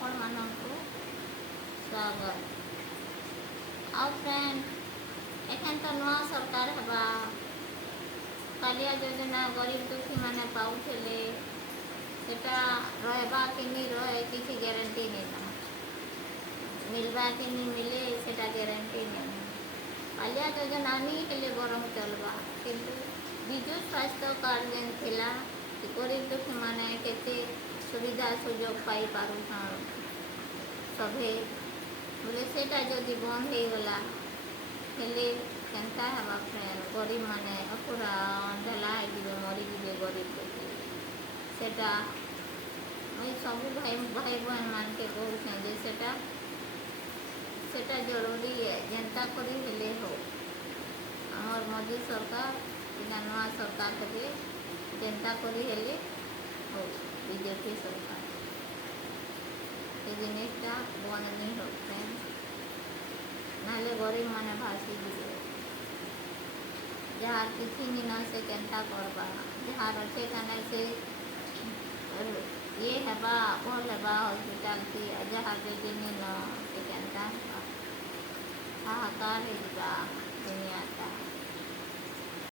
ଆପଣମାନଙ୍କୁ ସ୍ୱାଗତ। ଆଉ ଫ୍ରେଣ୍ଡ, ଏଖେନ୍ ତ ନୂଆ ସରକାର ହେବା, କାଳିଆ ଯୋଜନା ଗରିବ ଦୁଃଖୀମାନେ ପାଉଥିଲେ, ସେଟା ରହିବା କି ନି ରହେ କିଛି ଗ୍ୟାରେଣ୍ଟି नहीं मिलवा कि नहीं मिले सेटा ग्यारंटी नहीं। कालिया योजना नहीं हेले बरम चलवा, किंतु विजु स्वास्थ्य कार्ड जेन थिला गरीब दुखी माने केते सुविधा सुजोग पाई पारुछन सभे बोले सेटा जदि बंद हो गला हेले केनता हवा फ्रेंड, गरीब माने पूरा ढेला हो मरी जिवे गरीब दुखी। सेटा मुई सब भाई भाई बहन मान के कहूँ जे सेटा जरूरी है, जनता करी हेले हो। आमर मोदी सरकार बिना नवा सरकार हेले जनता करी हेले हो, बीजेपी सरकार ये जिनिसटा बंद नहीं हो फ्रेंड, नाले गरीब माने भासी दिए। जहाँ किसी नहीं न से केनता करबा, जहाँ रचे कने से ये हेबा वो हेबा हॉस्पिटल की, जहाँ बेटी नहीं न से केनता हाहाकार है दुनिया का।